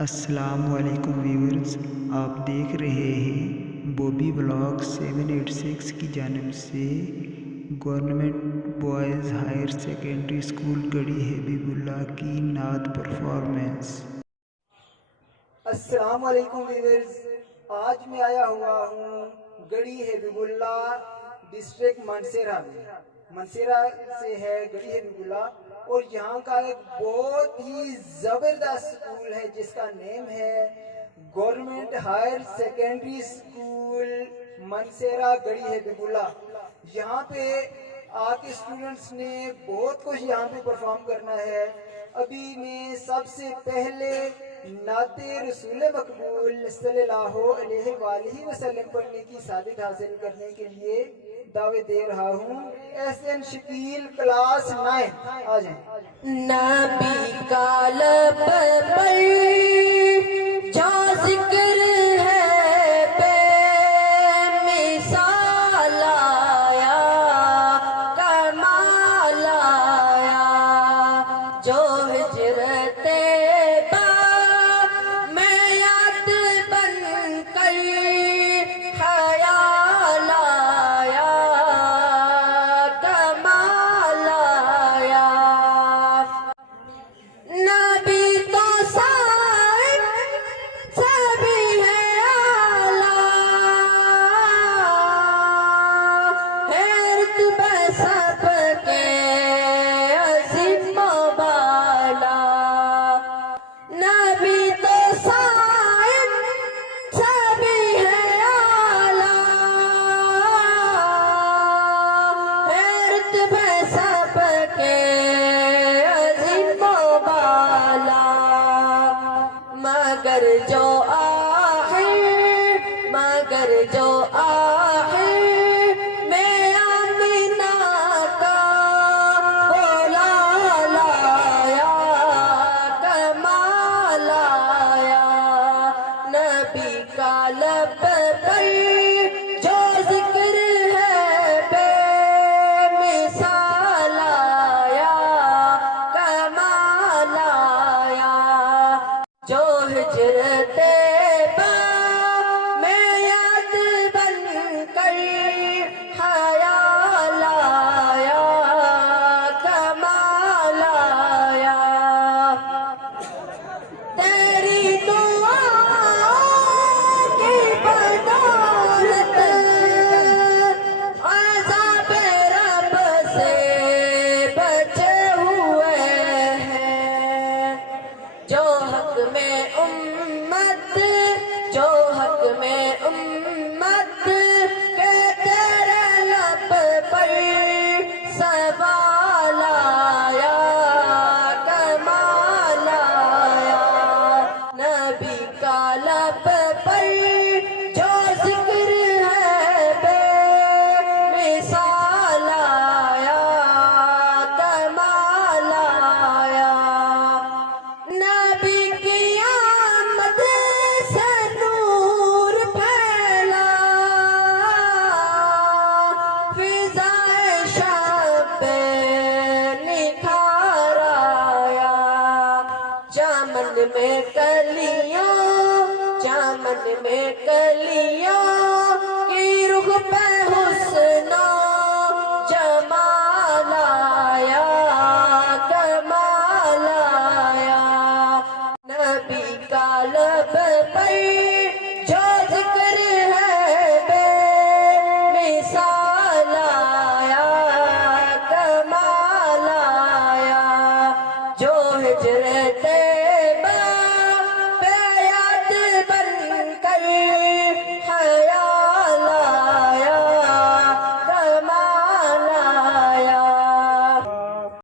السلام علیکم ویورز، آپ دیکھ رہے ہیں بوبی بلاگ 786 کی جانب سے government boys higher secondary school Garhi Habibullah کی نعت پرفارمنس۔ السلام علیکم ویورز، آج میں آیا ہوا ہوں گڑھی حبیب اللہ ڈسٹرکٹ منسیرہ میں۔ منسیرہ سے ہے گڑھی حبیب اللہ، اور یہاں کا ایک بہت ہی زبردست اسکول ہے جس کا نیم ہے گورنمنٹ ہائر سیکنڈری اسکول منسیرہ گڑھی حبیب اللہ۔ یہاں پہ آ کے اسٹوڈنٹس نے بہت کچھ یہاں پہ پرفارم کرنا ہے۔ ابھی میں سب سے پہلے نعت رسول مقبول صلی اللہ علیہ وآلہ وسلم پڑھنے کی سعادت حاصل کرنے کے لیے دعوت دے رہا ہوں۔ احسن شکیل کلاس 9 آ جائیں۔ نبی کا لب پر جو ذکر ہے بے مثال آیا، کمال آیا، جو ہجرت با میں یاد بن کر خیال آیا، کمال آیا۔ نبی تو سائن سبھی ہے اعلیٰ، حیرت بے سب کے عظیم و بالا۔ نبی تو سائن سبھی ہے اعلیٰ، حیرت بے سب کے عظیم و بالا۔ مگر جو آخر میں آمینہ کا بولا لایا، کمال آیا۔ نبی کا لب پر جو ذکر ہے بے مثال آیا، کمال آیا، جو ہجرت با میں یاد بن کر خیال آیا، کمال آیا۔ تیری دعا کی بدولت عذاب رب سے بچے ہوئے ہیں، جو حق میں امت کے تیرے لب پر سوال آیا، کمال آیا۔ نبی کا لب پر جو ذکر ہے بے مثال آیا، کمال آیا۔ نبی کی آمد سے نور پھیلا، فضائے شب نکھار آیا۔ چمن میں کلیاں کی رخ پہ حسن و جمال آیا، کمال آیا۔ نبی کا لب پر جو ذکر ہے بے مثال آیا، کمال آیا، جو ہجرت